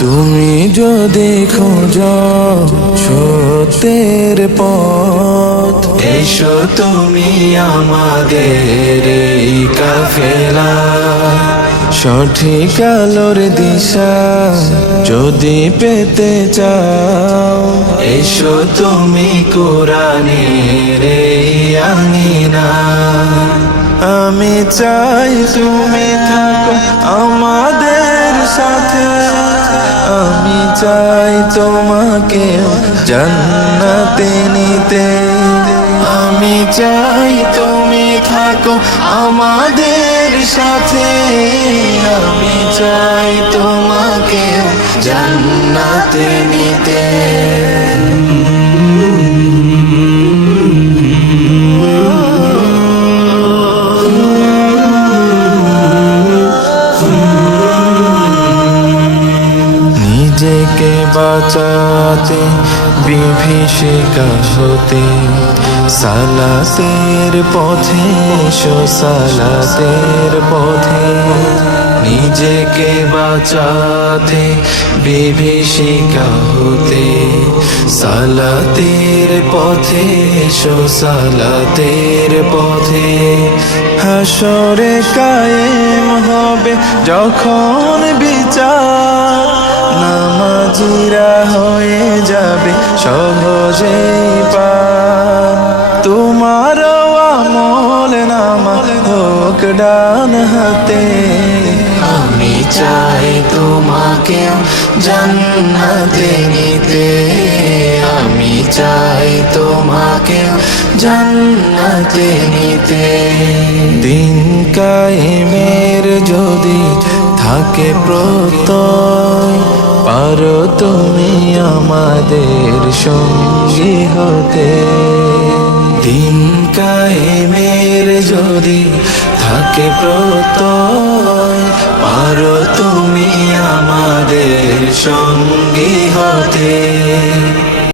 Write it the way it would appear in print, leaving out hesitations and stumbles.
তুমি যদি খোঁজো সত্যের পথ, এসো তুমি আমাদের এই কাফেলা। সঠিক আলোর দিশা যদি পেতে চাও, এসো তুমি কোরআনের এই আঙিনা। আমি চাই তুমি থাকো আমাদের সাথে, আমি চাই তোমাকে জান্নাতে নিতে। আমি চাই তুমি থাকো আমাদের সাথে, আমি চাই তোমাকে জান্নাতে নিতে। নিজেকে বাঁচাতে বিভীষিকা হতে, সালাতের পথে এসো সালাতের পথে। নিজেকে বাঁচাতে বিভীষিকা হতে, সালাতের পথে এসো সালাতের পথে। হাসরে কায়েম হবে যখন বিচার, নামাজিরা হয়ে যাবে সহজেই পার। তোমার আমল নামা হোক ডান হাতে, আমি চাই তোমাকে জান্নাতে নিতে। আমি চাই তোমাকে জান্নাতে নিতে। দিন কায়েমের যদি থাকে প্রত্যয়, পারো তুমি আমাদের সঙ্গী হতে। দিন কায়েমের যদি থাকে প্রত্যয়, পারো তুমি আমাদের সঙ্গী হতে।